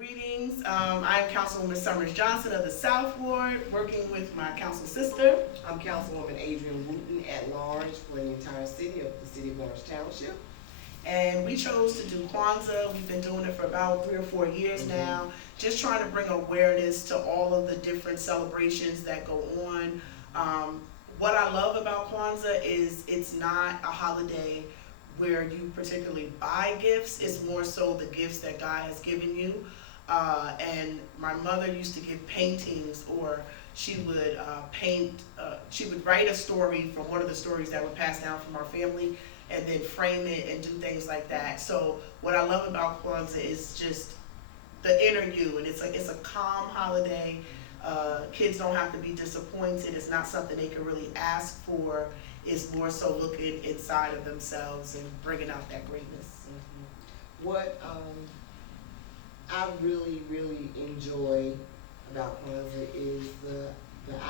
Greetings. I am Councilwoman Summers Johnson of the South Ward, working with my council sister. I'm Councilwoman Adrian Wooten at large for the entire city of the city of Orange Township. And we chose to do Kwanzaa. We've been doing it for about 3 or 4 years now, just trying to bring awareness to all of the different celebrations that go on. What I love about Kwanzaa is it's not a holiday where you particularly buy gifts. It's more so the gifts that God has given you. And my mother used to give paintings, or she would she would write a story from one of the stories that were passed down from our family, and then frame it and do things like that. So what I love about Kwanzaa is just the inner you, and it's a calm holiday. Kids don't have to be disappointed. It's not something they can really ask for. It's more so looking inside of themselves and bringing out that greatness. What I really, really enjoy about Kwanzaa is the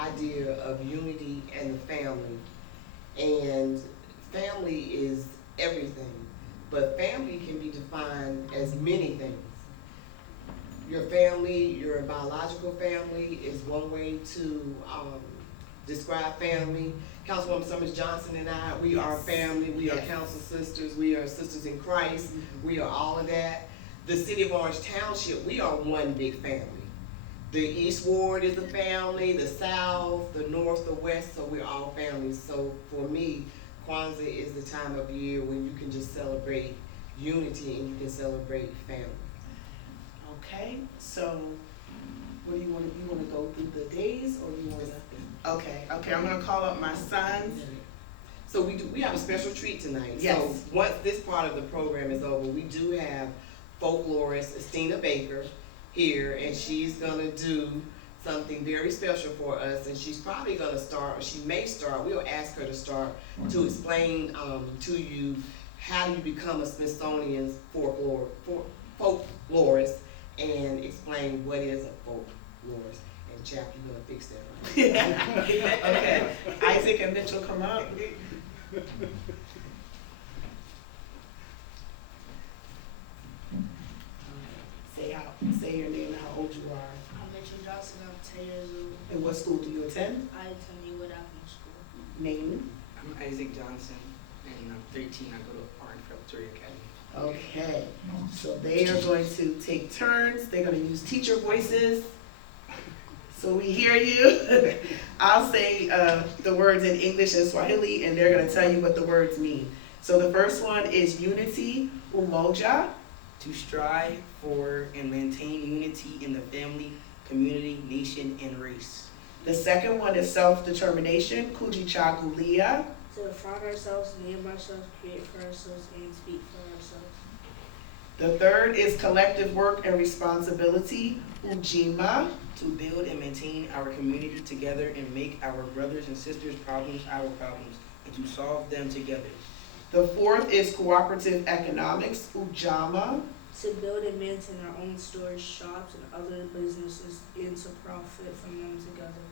idea of unity and the family. And family is everything, but family can be defined as many things. Your family, your biological family is one way to describe family. Councilwoman Summers Johnson and I, we are family, we are council sisters, we are sisters in Christ, we are all of that. The city of Orange Township, we are one big family. The East Ward is a family, the South, the North, the West, so we're all families. So for me, Kwanzaa is the time of year when you can just celebrate unity and you can celebrate family. Okay, so what do you want to go through the days, or you want to? Okay, I'm gonna call up my sons. So we have a special treat tonight. Yes. So once this part of the program is over, we do have folklorist Estina Baker here, and she's gonna do something very special for us, and she's probably gonna start, or she may start, we'll ask her to start to explain to you how do you become a Smithsonian folklorist, and explain what is a folklorist. And Chap, you're gonna fix that, right? Okay, Isaac and Mitchell, come up. Say your name and how old you are. I'm Mitchell Johnson. I'm 10 years old. And what school do you attend? I attend Newwood Avenue School. Name? I'm Isaac Johnson, and I'm 13. I go to Orange Preparatory Academy. Okay, so they are going to take turns. They're going to use teacher voices. So we hear you. I'll say the words in English and Swahili, and they're going to tell you what the words mean. So the first one is unity, umoja. To strive for and maintain unity in the family, community, nation, and race. The second one is self-determination, kujichagulia. To find ourselves, name ourselves, create for ourselves, and speak for ourselves. The third is collective work and responsibility, ujima. To build and maintain our community together and make our brothers and sisters' problems our problems, and to solve them together. The fourth is cooperative economics, ujama. To build and maintain our own stores, shops, and other businesses, and to profit from them together.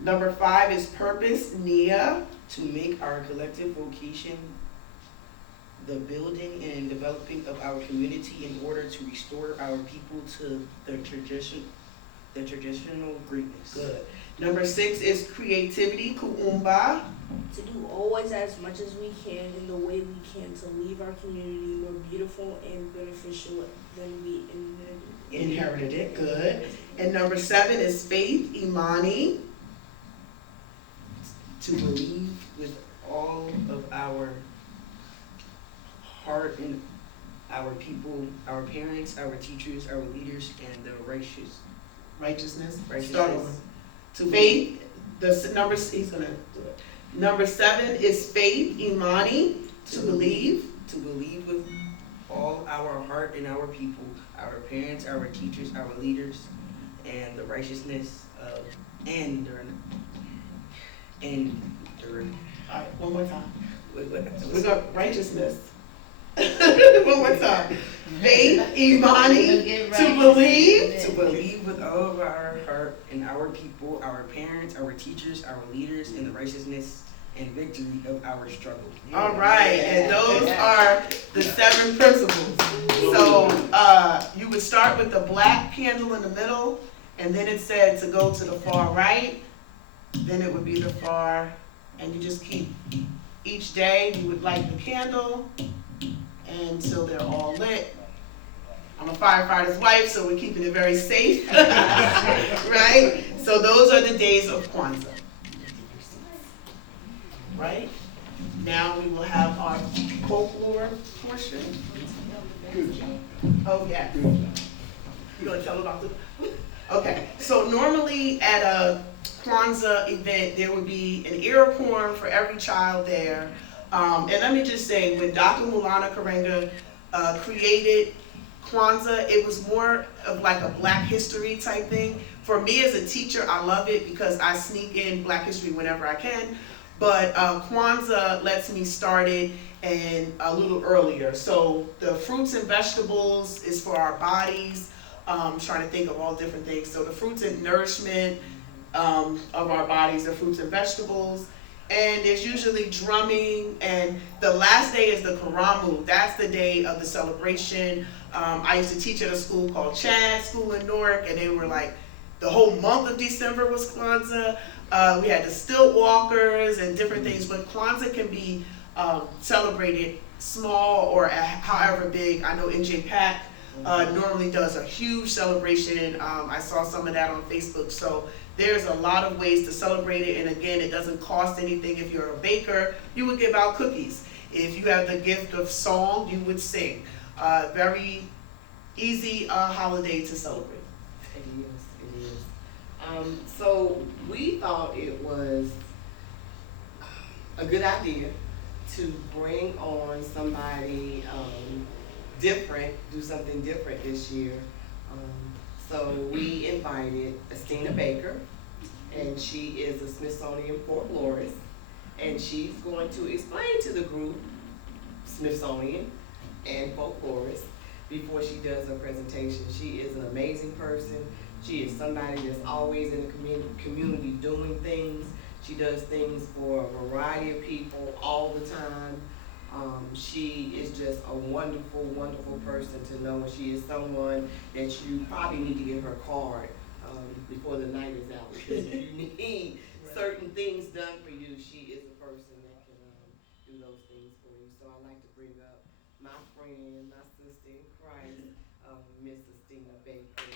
Number 5 is purpose, nia. To make our collective vocation the building and developing of our community in order to restore our people to their traditional greatness. Good. Number 6 is creativity, kuumba. To do always as much as we can in the way we can to leave our community more beautiful and beneficial than we Inherited it, good. And number 7 is faith, imani. To believe with all of our heart in our people, our parents, our teachers, our leaders, and the Righteousness. righteousness. Start over. To faith, he's gonna do it. Number 7 is faith, imani, to believe. To believe with all our heart in our people, our parents, our teachers, our leaders, and the righteousness of and All right, one more time. what- We got righteousness. One more time. Faith, imani, to believe. to believe with all of our heart in our people, our parents, our teachers, our leaders, and the righteousness and victory of our struggle. All right, and those are the 7 principles. So you would start with the black candle in the middle, and then it said to go to the far right, then it would be the far, and you just keep, each day you would light the candle until they're all lit. I'm a firefighter's wife, so we're keeping it very safe, right? So those are the days of Kwanzaa. Right? Now we will have our folklore portion. Oh, yeah. You gonna tell about the? Okay, so normally at a Kwanzaa event, there would be an ear of corn for every child there. And let me just say, when Dr. Mulana Karenga created Kwanzaa, it was more of like a Black history type thing. For me as a teacher, I love it because I sneak in Black history whenever I can. But Kwanzaa lets me start it and a little earlier. So the fruits and vegetables is for our bodies. Trying to think of all different things. So the fruits and nourishment of our bodies, the fruits and vegetables. And there's usually drumming, and the last day is the Karamu. That's the day of the celebration. I used to teach at a school called Chad School in Newark, and they were like, the whole month of December was Kwanzaa. We had the stilt walkers and different things, but Kwanzaa can be celebrated small or however big. I know NJ Pack normally does a huge celebration. I saw some of that on Facebook. So there's a lot of ways to celebrate it, and again, it doesn't cost anything. If you're a baker, you would give out cookies. If you have the gift of song, you would sing. Very easy holiday to celebrate. It is. So we thought it was a good idea to bring on somebody different, do something different this year. So we invited Estina Baker, and she is a Smithsonian folklorist, and she's going to explain to the group, Smithsonian and folklorist, before she does her presentation. She is an amazing person. She is somebody that's always in the community doing things. She does things for a variety of people all the time. She is just a wonderful, wonderful person to know. She is someone that you probably need to get her card before the night is out. Because if you need certain things done for you, she is the person that can do those things for you. So I'd like to bring up my friend, my sister in Christ, Miss Estina Baker.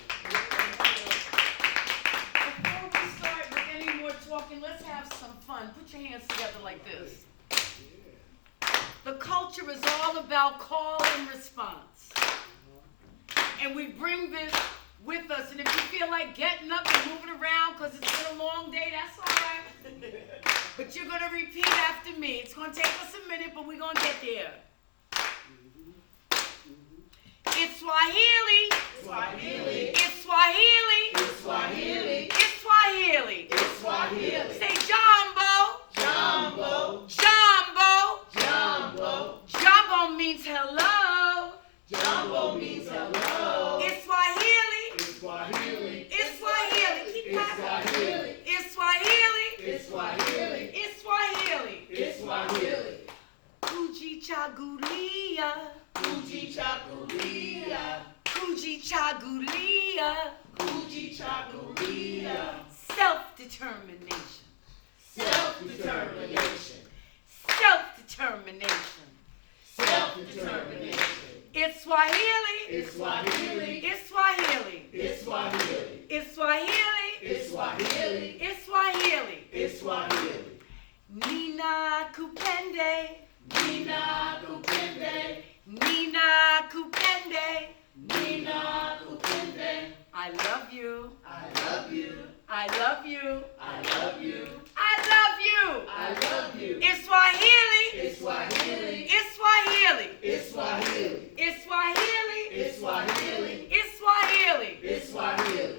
Before we start with any more talking, let's have some fun. Put your hands together like this. The culture is all about call and response. And we bring this with us. And if you feel like getting up and moving around because it's been a long day, that's all right. But you're going to repeat after me. It's going to take us a minute, but we're going to get there. It's Swahili. Swahili. It's Swahili. It's Swahili. It's Swahili. It's Swahili. Say Jambo. Jambo. Jambo. Jambo. Jambo means hello. Jambo means hello. It's Swahili. It's Swahili. It's Swahili. Keep It's passing. Swahili. It's Swahili. It's Swahili. It's Swahili. It's Swahili. Kujichagulia. Kujichagulia. Kujichagulia. Kujichagulia. Self-determination. Self-determination. Self-determination. Self-determination. It's Swahili. It's Swahili. It's Swahili. It's Swahili. It's Swahili. It's Swahili. It's Swahili. It's Swahili. Nina Kupende. Nina Kupende. Nina Kupende. Nina Kupende. I love you. I love you. I love you. I love you. I love you. I love you. It's Swahili. It's Swahili. It's Swahili. It's Swahili. It's Swahili. It's Swahili. It's Swahili. It's Swahili.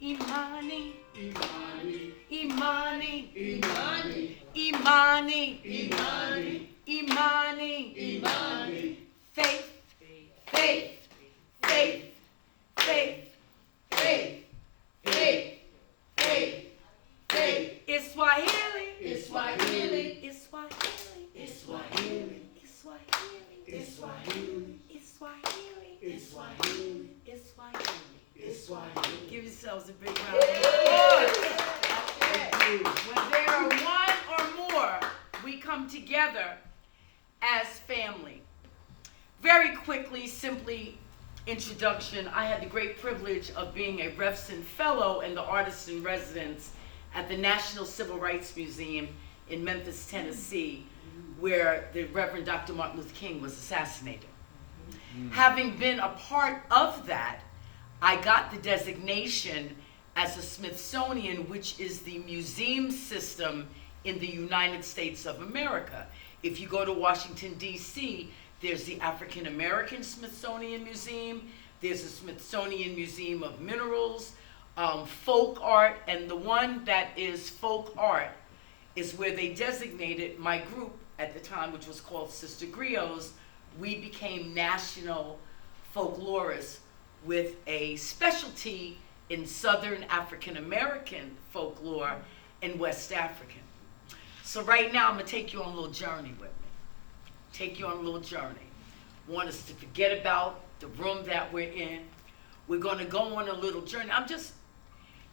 Imani. Imani. Imani. Imani. Imani. Imani. Imani. Imani. Faith. Faith. Faith. Faith. Faith. Faith. Faith. Faith. It's Swahili. It's Swahili. It's When there are one or more, we come together as family. Very quickly, simply introduction. I had the great privilege of being a Refson Fellow and the Artist in Residence at the National Civil Rights Museum in Memphis, Tennessee, where the Reverend Dr. Martin Luther King was assassinated. Having been a part of that, I got the designation as a Smithsonian, which is the museum system in the United States of America. If you go to Washington, D.C., there's the African American Smithsonian Museum, there's the Smithsonian Museum of Minerals, folk art, and the one that is folk art is where they designated my group at the time, which was called Sister Griots. We became national folklorists with a specialty in Southern African American folklore and West African. So right now, I'm gonna take you on a little journey with me. Take you on a little journey. Want us to forget about the room that we're in. We're gonna go on a little journey.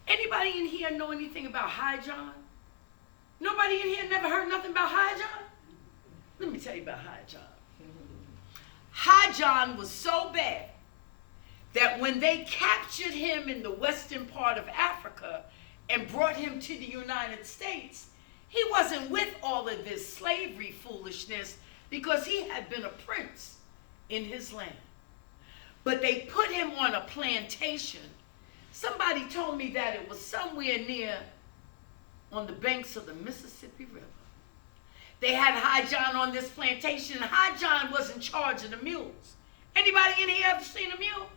Anybody in here know anything about High John? Nobody in here never heard nothing about High John? Let me tell you about High John. High John was so bad that when they captured him in the western part of Africa and brought him to the United States, he wasn't with all of this slavery foolishness because he had been a prince in his land. But they put him on a plantation. Somebody told me that it was somewhere near on the banks of the Mississippi River. They had High John on this plantation, and High John was in charge of the mules. Anybody in here ever seen a mule?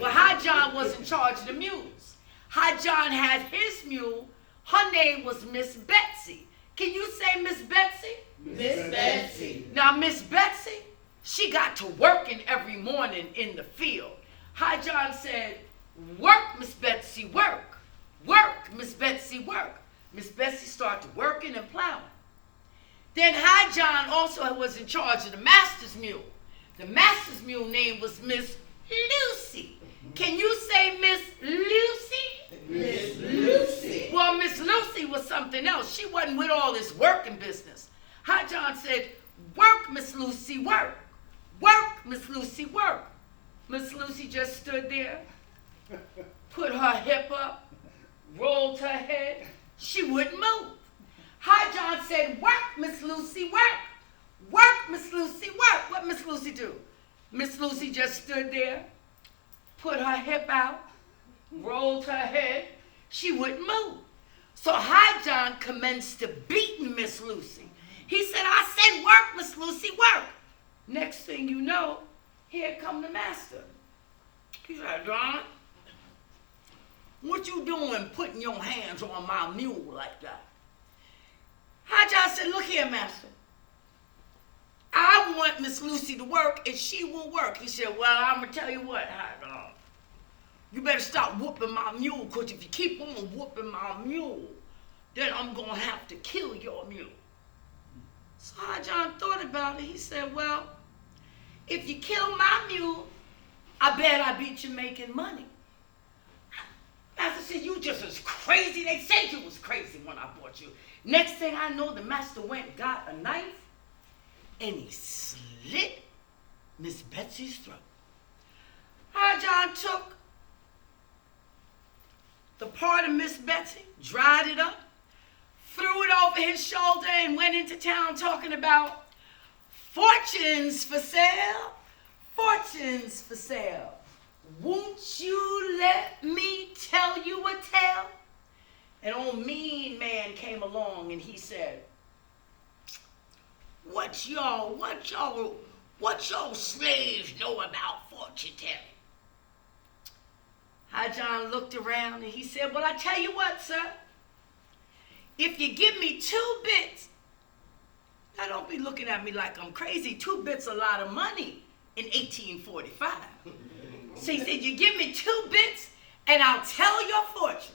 Well, High John was in charge of the mules. High John had his mule. Her name was Miss Betsy. Can you say Miss Betsy? Miss Betsy. Now, Miss Betsy, she got to working every morning in the field. High John said, "Work, Miss Betsy, work. Work, Miss Betsy, work." Miss Betsy started working and plowing. Then High John also was in charge of the master's mule. The master's mule name was Miss Lucy. Can you say Miss Lucy? Miss Lucy. Well, Miss Lucy was something else. She wasn't with all this working business. High John said, "Work, Miss Lucy, work. Work, Miss Lucy, work." Miss Lucy just stood there, put her hip up, rolled her head. She wouldn't move. High John said, "Work, Miss Lucy, work. Work, Miss Lucy, work." What Miss Lucy do? Miss Lucy just stood there, put her hip out, rolled her head. She wouldn't move. So High John commenced to beating Miss Lucy. He said, "I said work, Miss Lucy, work." Next thing you know, here come the master. He said, "John, what you doing putting your hands on my mule like that?" High John said, "Look here, master. I want Miss Lucy to work and she won't work." He said, "Well, I'm going to tell you what, High John. You better stop whooping my mule, because if you keep on whooping my mule, then I'm going to have to kill your mule." So High John thought about it. He said, "Well, if you kill my mule, I bet I beat you making money." Master said, "You just as crazy. They said you was crazy when I bought you." Next thing I know, the master went and got a knife, and he slit Miss Betsy's throat. High John took the part of Miss Betsy, dried it up, threw it over his shoulder, and went into town talking about fortunes for sale, fortunes for sale. Won't you let me tell you a tale? An old mean man came along and he said, what y'all slaves know about fortune telling?" High John looked around and he said, "Well, I tell you what, sir. If you give me 2 bits, now don't be looking at me like I'm crazy. 2 bits a lot of money in 1845. So he said, you give me 2 bits and I'll tell your fortune."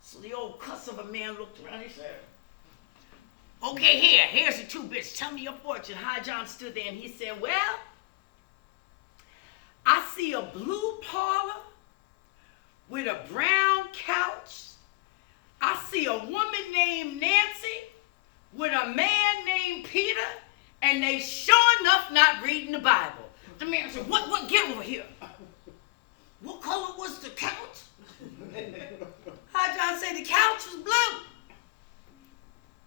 So the old cuss of a man looked around and he said, "Okay, here's the 2 bits. Tell me your fortune." High John stood there and he said, "Well, I see a blue parlor with a brown couch. a woman named Nancy with a man named Peter, and they sure enough not reading the Bible. The man said, what, get over here. What color was the couch? High John said, the couch was blue.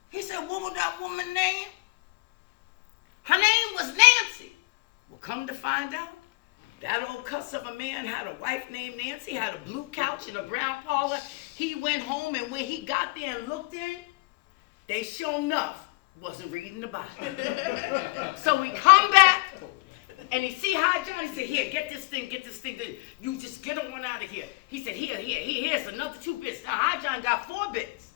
He said, what was that woman's name? Her name was Nancy. Well, come to find out, that old cuss of a man had a wife named Nancy, had a blue couch and a brown parlor. He went home, and when he got there and looked in, they sure enough wasn't reading the Bible. So he come back, and he see High John. He said, here, get this thing. You just get on out of here. He said, here's another 2 bits. Now, High John got 4 bits.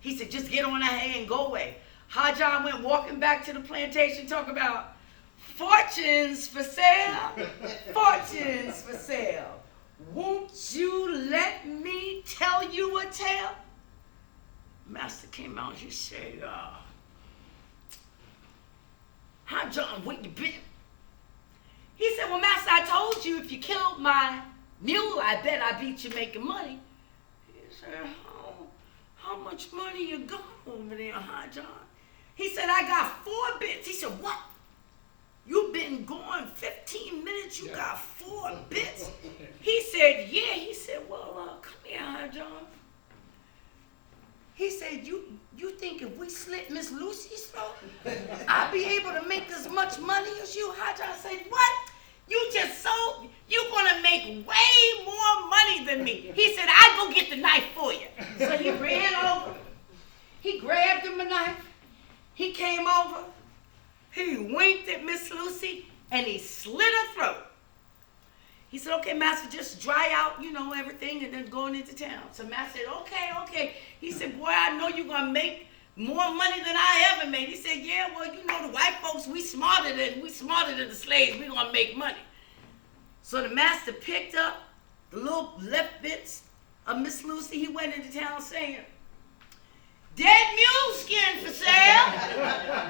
He said, just get on out of here and go away. High John went walking back to the plantation, talk about fortunes for sale, fortunes for sale. Won't you let me tell you a tale? Master came out, he said, High John, where you been? He said, well, Master, I told you if you killed my mule, I bet I beat you making money. He said, how much money you got over there, High John? He said, I got 4 bits. He said, what? You've been gone 15 minutes, you got 4 bits? He said, yeah. He said, well, come here, High John. He said, you think if we slit Miss Lucy's throat, I'll be able to make as much money as you? High John said, what? You're gonna make way more money than me. He said, I'll go get the knife for you. So he ran over, he grabbed him a knife, he came over, he winked at Miss Lucy, and he slit her throat. He said, okay, Master, just dry out, everything, and then going into town. So Master said, okay. He said, boy, I know you're going to make more money than I ever made. He said, yeah, well, the white folks, we smarter than the slaves. We're going to make money. So the Master picked up the little left bits of Miss Lucy. He went into town saying, dead mule skin for sale.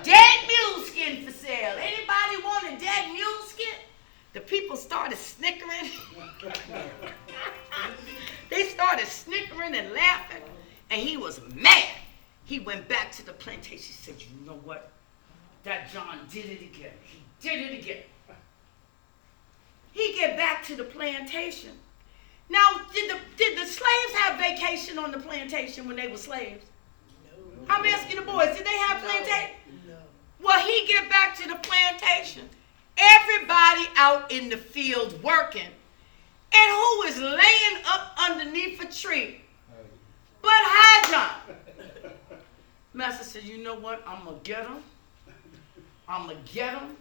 Dead mule skin for sale. Anybody want a dead mule skin? The people started snickering. They started snickering and laughing, and he was mad. He went back to the plantation. He said, you know what? That John did it again. He did it again. He get back to the plantation. Now, did the slaves have vacation on the plantation when they were slaves? No. I'm asking the boys, did they have plantation? No. Well, he get back to the plantation. Everybody out in the field working. And who is laying up underneath a tree? But High John. Master said, you know what? I'm going to get him. I'm going to get him.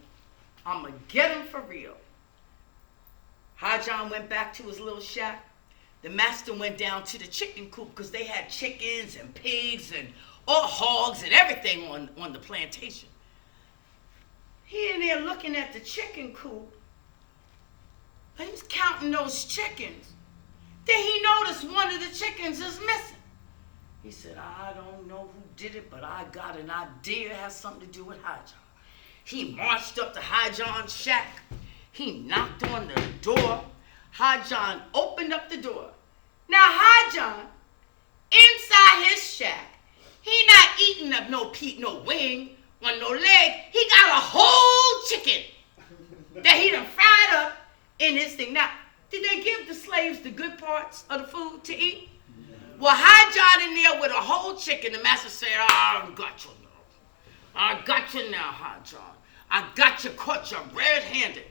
I'm going to get him for real. High John went back to his little shack. The master went down to the chicken coop because they had chickens and pigs and all hogs and everything on the plantation. He in there looking at the chicken coop, and he's counting those chickens. Then he noticed one of the chickens is missing. He said, I don't know who did it, but I got an idea it has something to do with High John. He marched up to High John's shack. He knocked on the door. High John opened up the door. Now High John, inside his shack, he not eating up no wing or no leg. He got a whole chicken that he done fried up in his thing. Now, did they give the slaves the good parts of the food to eat? Well, High John in there with a whole chicken. The master said, I got you now. I got you now, High John. I got you, caught you red-handed.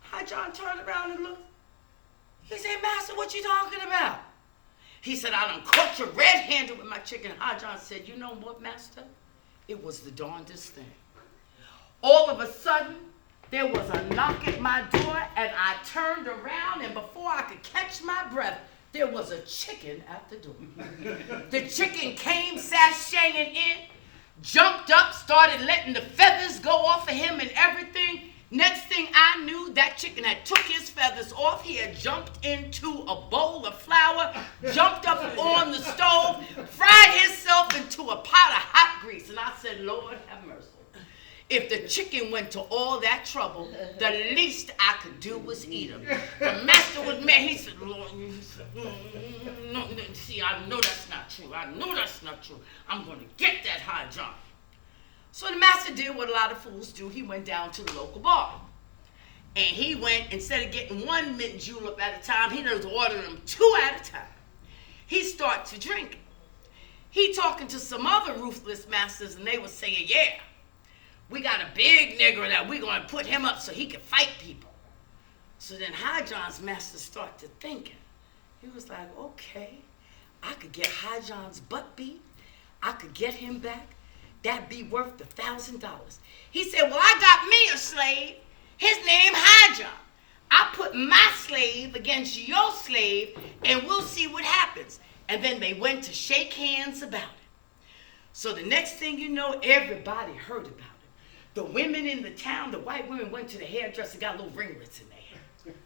High John turned around and looked. He said, Master, what you talking about? He said, I done caught you red-handed with my chicken. High John said, you know what, Master? It was the darndest thing. All of a sudden, there was a knock at my door, and I turned around, and before I could catch my breath, there was a chicken at the door. The chicken came sashaying in, jumped up, started letting the feathers go off of him and everything. Next thing I knew, that chicken had took his feathers off. He had jumped into a bowl of flour, jumped up on the stove, fried himself into a pot of hot grease. And I said, Lord, have mercy. If the chicken went to all that trouble, the least I could do was eat him. The master was mad. He said, Lord, no, see, I know that's not true. I know that's not true. I'm going to get that High John. So the master did what a lot of fools do. He went down to the local bar. And he went, instead of getting one mint julep at a time, he just ordered them 2 at a time. He started to drink. He talking to some other ruthless masters, and they were saying, yeah, we got a big nigger that we're going to put him up so he can fight people. So then High John's master started thinking. He was like, okay, I could get High John's butt beat. I could get him back. That'd be worth $1,000. He said, well, I got me a slave. His name High John. I put my slave against your slave, and we'll see what happens. And then they went to shake hands about it. So the next thing you know, everybody heard about it. The women in the town, the white women went to the hairdresser, got little ringlets in their hair.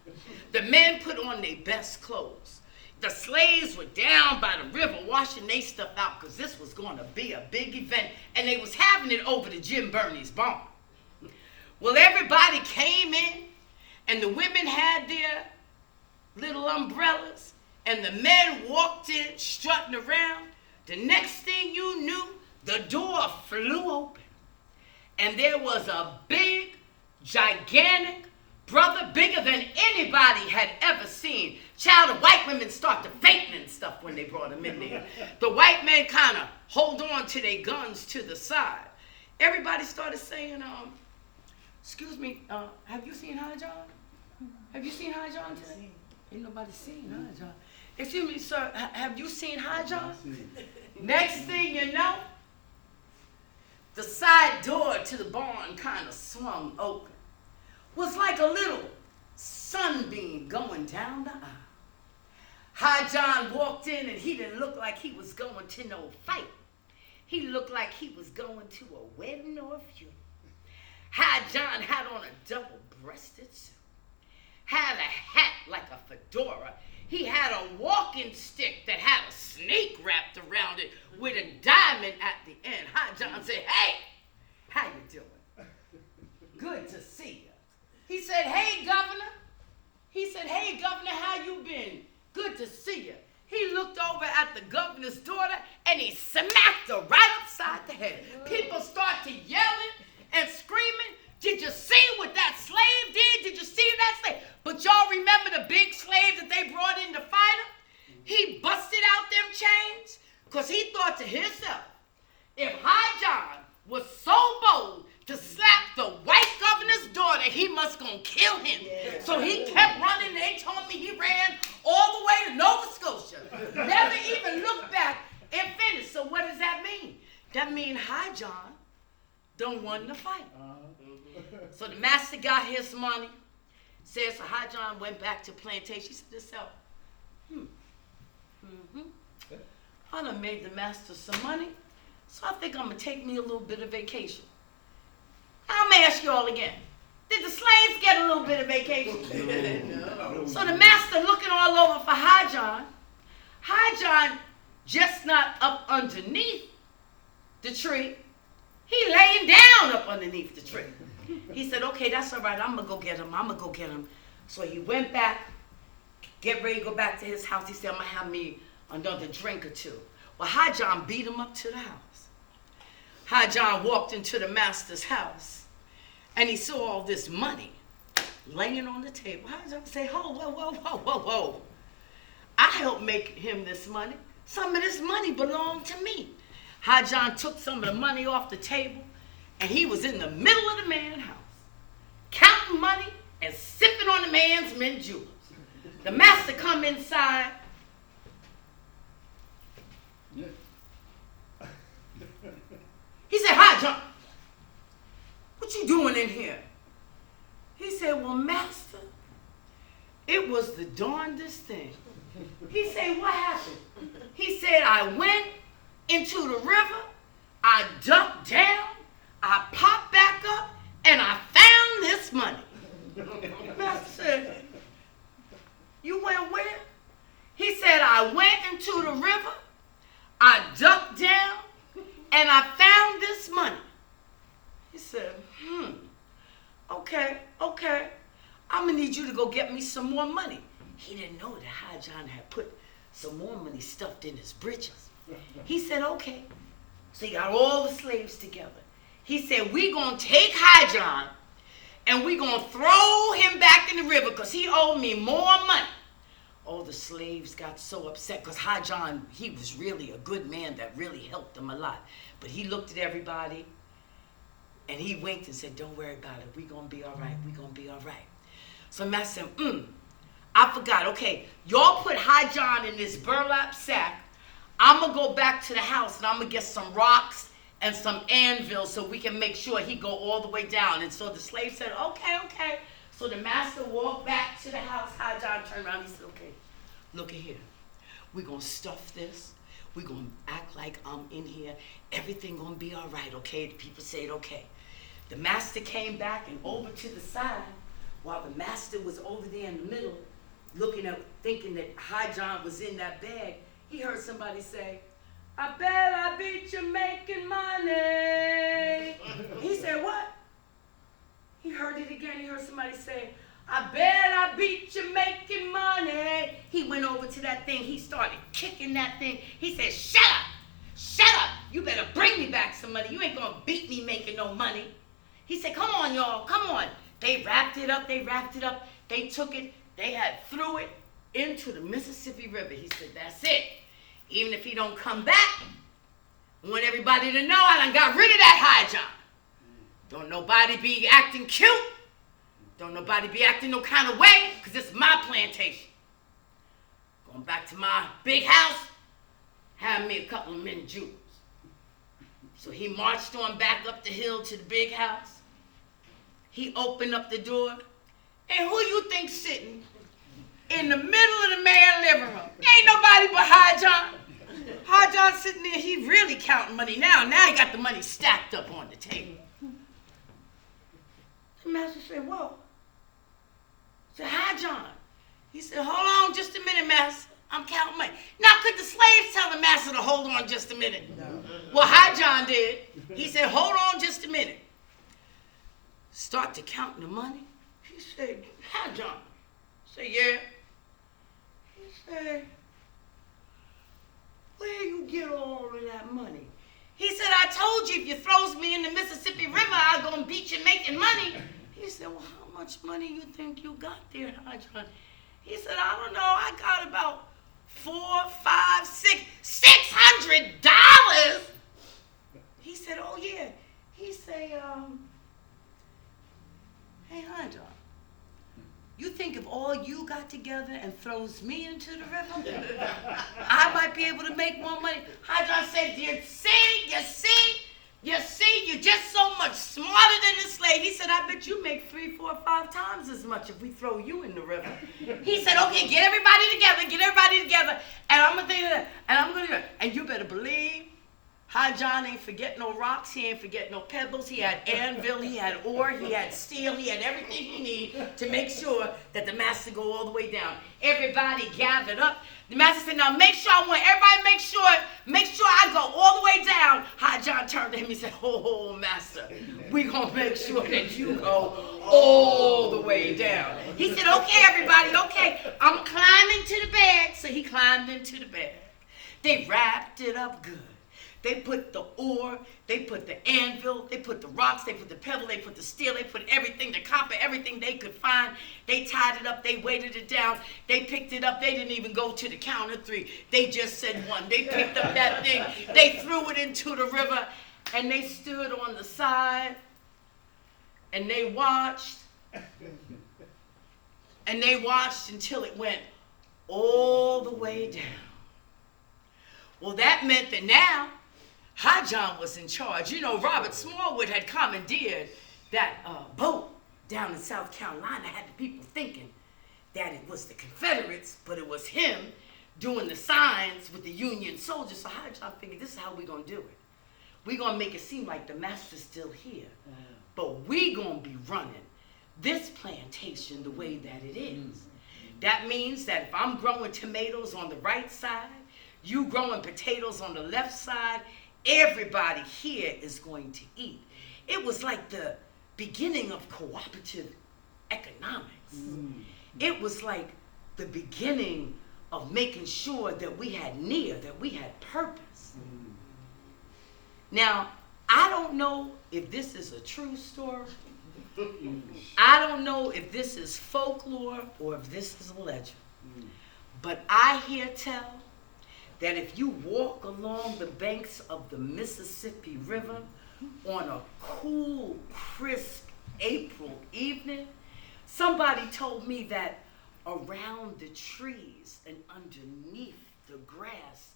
The men put on their best clothes. The slaves were down by the river washing their stuff out because this was going to be a big event, and they was having it over to Jim Birney's barn. Well, everybody came in, and the women had their little umbrellas, and the men walked in, strutting around. The next thing you knew, the door flew open, and there was a big, gigantic brother, bigger than anybody had ever seen. Child, the white women started fainting and stuff when they brought him in there. The white men kind of hold on to their guns to the side. Everybody started saying, excuse me, have you seen High John? Have you seen High John today? Ain't nobody seen High John. Excuse me, sir, have you seen High John? Next thing you know, the side door to the barn kind of swung open. Was like a little sunbeam going down the aisle. High John walked in, and he didn't look like he was going to no fight. He looked like he was going to a wedding or a funeral. High John had on a double-breasted suit, had a hat like a fedora. He had a walking stick that had a snake wrapped around it with a diamond at the end. High John said, hey, how you doing? Good to see you. He said, hey, governor. He said, hey, governor, how you been? Good to see you. He looked over at the governor's daughter, and he smacked her right upside the head. People started yelling and screaming. Did you see what that slave did? Did you see that slave? But y'all remember the big slave that they brought in to fight him? He busted out them chains because he thought to himself, if High John was so bold to slap the white governor's daughter, he must gonna kill him. Yeah. So he kept running. They told me he ran all the way to Nova Scotia. Never even looked back and finished. So what does that mean? That means High John don't want to fight. So the master got his money. Says so High John went back to plantation. He said to himself, I done made the master some money, so I think I'm gonna take me a little bit of vacation. I'm gonna ask you all again. Did the slaves get a little bit of vacation? No. So the master looking all over for High John. High John just not up underneath the tree. He laying down up underneath the tree. He said, okay, that's all right. I'm gonna go get him. So he went back, get ready to go back to his house. He said, I'm gonna have me another drink or two. Well, High John beat him up to the house. High John walked into the master's house, and he saw all this money laying on the table. High John said, whoa. I helped make him this money. Some of this money belonged to me. High John took some of the money off the table, and he was in the middle of the man's house, counting money and sipping on the man's mint juleps. The master come inside. He said, High John, what you doing in here? He said, well, master, it was the darndest thing. He said, what happened? He said, I went into the river, I ducked down, I popped back up, and I found this money. Master said, you went where? He said, I went into the river, I ducked down, and I found this money. He said, okay. I'm gonna need you to go get me some more money. He didn't know that High John had put some more money stuffed in his britches. He said, okay. So he got all the slaves together. He said, we gonna take High John and we gonna throw him back in the river because he owed me more money. All the slaves got so upset because High John, he was really a good man that really helped them a lot. But he looked at everybody and he winked and said, don't worry about it. We're going to be all right. We're going to be all right. So Master said, I forgot. Okay, y'all put High John in this burlap sack. I'm going to go back to the house and I'm going to get some rocks and some anvils so we can make sure he go all the way down. And so the slave said, okay. So the master walked back to the house. High John turned around. He said, okay, look at here. We're going to stuff this. We're going to act like I'm in here. Everything going to be all right, okay? The people said, okay. The master came back and over to the side while the master was over there in the middle looking at, thinking that High John was in that bag. He heard somebody say, I bet I beat you making money. He said, what? He heard it again. He heard somebody say, I bet I beat you making money. He went over to that thing. He started kicking that thing. He said, shut up. Shut up. You better bring me back some money. You ain't going to beat me making no money. He said, come on, y'all. Come on. They wrapped it up. They took it. They had threw it into the Mississippi River. He said, that's it. Even if he don't come back, I want everybody to know I done got rid of that High John. Don't nobody be acting cute. Don't nobody be acting no kind of way, because it's my plantation. Going back to my big house, have me a couple of mint jewels. So he marched on back up the hill to the big house. He opened up the door, and who you think sitting in the middle of the man's living room? Ain't nobody but High John. High John sitting there, he really counting money now. Now he got the money stacked up on the table. The master said, whoa. I said, High John. He said, hold on just a minute, master. I'm counting money. Now, could the slaves tell the master to hold on just a minute? No. Well, High John did. He said, hold on just a minute. Start to counting the money. He said, High John. I said, yeah. He said, where you get all of that money? He said, I told you if you throws me in the Mississippi River, I'm going to beat you making money. He said, well, how much money you think you got there, High John? He said, I don't know. I got about $400, $500, $600. He said, oh, yeah. He said, hey, High John, you think if all you got together and throws me into the river, I might be able to make more money? High John said, you see, you're just so much smarter than the slave. He said, I bet you make 3, 4, 5 times as much if we throw you in the river. He said, okay, get everybody together, and I'm going to think of that, and I'm going to do it. And you better believe High John ain't forget no rocks, he ain't forget no pebbles, he had anvil, he had ore, he had steel, he had everything he need to make sure that the master go all the way down. Everybody gathered up. The master said, now make sure I go all the way down. High John turned to him and said, oh, master, we gonna make sure that you go all the way down. He said, okay, everybody, okay, I'm climbing to the bag. So he climbed into the bag. They wrapped it up good. They put the ore, they put the anvil, they put the rocks, they put the pebble, they put the steel, they put everything, the copper, everything they could find. They tied it up, they weighted it down, they picked it up. They didn't even go to the count of 3. They just said 1. They picked up that thing, they threw it into the river, and they stood on the side, and they watched, until it went all the way down. Well, that meant that now, High John was in charge. You know, Robert Smallwood had commandeered that boat down in South Carolina, had the people thinking that it was the Confederates, but it was him doing the signs with the Union soldiers. So High John figured, this is how we're going to do it. We're going to make it seem like the master's still here, but we're going to be running this plantation the way that it is. That means that if I'm growing tomatoes on the right side, you growing potatoes on the left side, everybody here is going to eat. It was like the beginning of cooperative economics. It was like the beginning of making sure that we had that we had purpose. Now, I don't know if this is a true story. I don't know if this is folklore or if this is a legend. But I hear tell that if you walk along the banks of the Mississippi River on a cool, crisp April evening, somebody told me that around the trees and underneath the grass,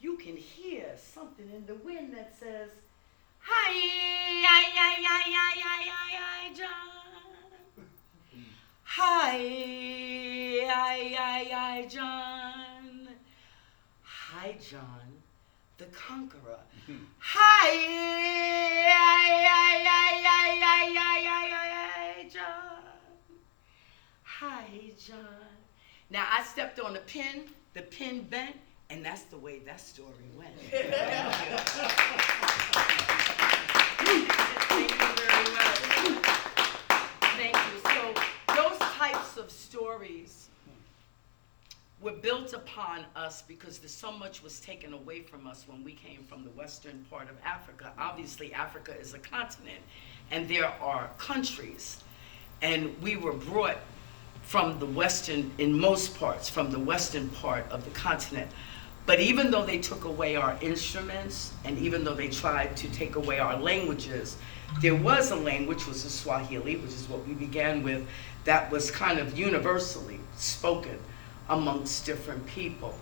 you can hear something in the wind that says, hi, John. Hi, John. Hi, John, the conqueror. Hi, John. Hi, John. Now, I stepped on the pin bent, and that's the way that story went. Thank you very much. Thank you. So those types of stories were built upon us because so much was taken away from us when we came from the western part of Africa. Obviously, Africa is a continent, and there are countries, and we were brought from the western, in most parts, from the western part of the continent. But even though they took away our instruments, and even though they tried to take away our languages, there was a language, which was the Swahili, which is what we began with, that was kind of universally spoken amongst different people.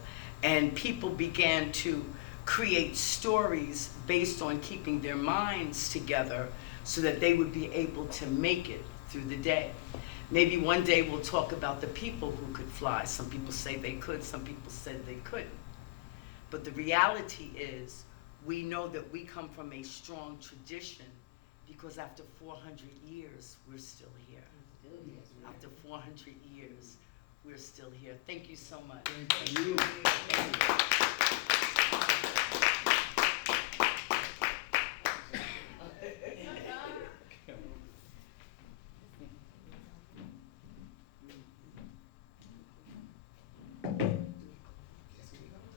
And people began to create stories based on keeping their minds together so that they would be able to make it through the day. Maybe one day we'll talk about the people who could fly. Some people say they could, some people said they couldn't. But the reality is, we know that we come from a strong tradition because after 400 years, we're still here. After 400 years, we're still here. Thank you so much. Thank you.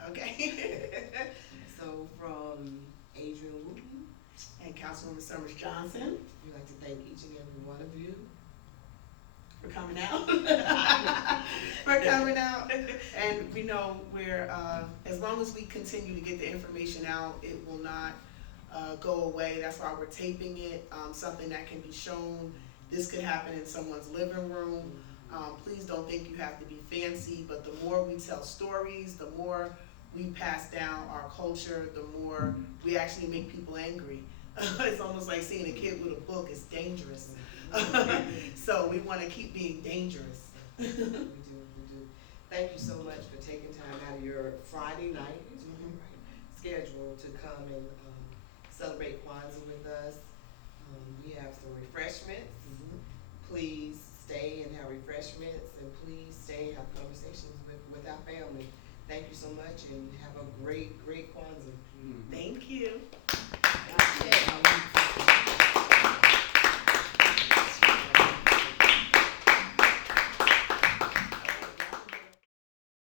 Okay. So from Adrian Wooten, And Councilwoman Summers Johnson we'd like to thank each and every one of you. for coming out. For coming out. And we know we're, as long as we continue to get the information out, it will not go away. That's why we're taping it, something that can be shown. This could happen in someone's living room. Please don't think you have to be fancy, but the more we tell stories, the more we pass down our culture, the more we actually make people angry. It's almost like seeing a kid with a book. It's dangerous. So we want to keep being dangerous. We do. Thank you so much for taking time out of your Friday night schedule to come and celebrate Kwanzaa with us. We have some refreshments. Please stay and have refreshments, and please stay and have conversations with our family. Thank you so much, and have a great Kwanzaa. Thank you. That's it.